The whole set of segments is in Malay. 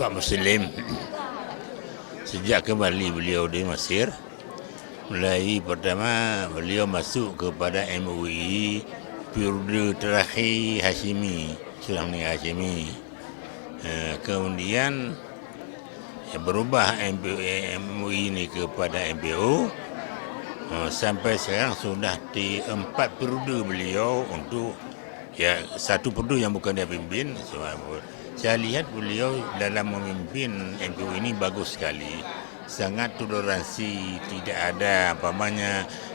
Pak Muslim sejak kembali beliau di Mesir, mulai pertama beliau masuk kepada MUI periode terakhir Hashimi, Sultan Hashimi. Kemudian berubah MUI ini kepada MPO. Sampai sekarang sudah di 4 periode beliau untuk satu periode yang bukan dia pimpin. Saya lihat beliau dalam memimpin MPO ini bagus sekali, sangat toleransi, tidak ada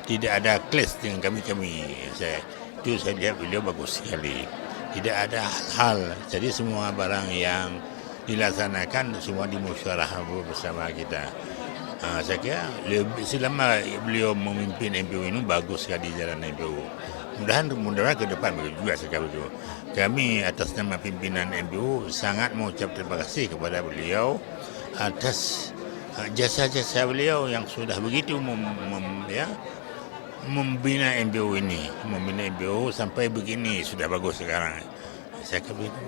tidak ada clash dengan kami. Saya lihat beliau bagus sekali, tidak ada hal. Jadi semua barang yang dilaksanakan semua dimusyawarahkan bersama kita. Saya kira selama beliau memimpin MPO ini bagus sekali jalan MPO. Mudah-mudahan ke depan begitu juga sekali itu. Kami atas nama pimpinan MPO sangat mengucap terima kasih kepada beliau atas jasa-jasa beliau yang sudah begitu membina MPO ini, membina MPO sampai begini sudah bagus sekarang. Saya kira begitu.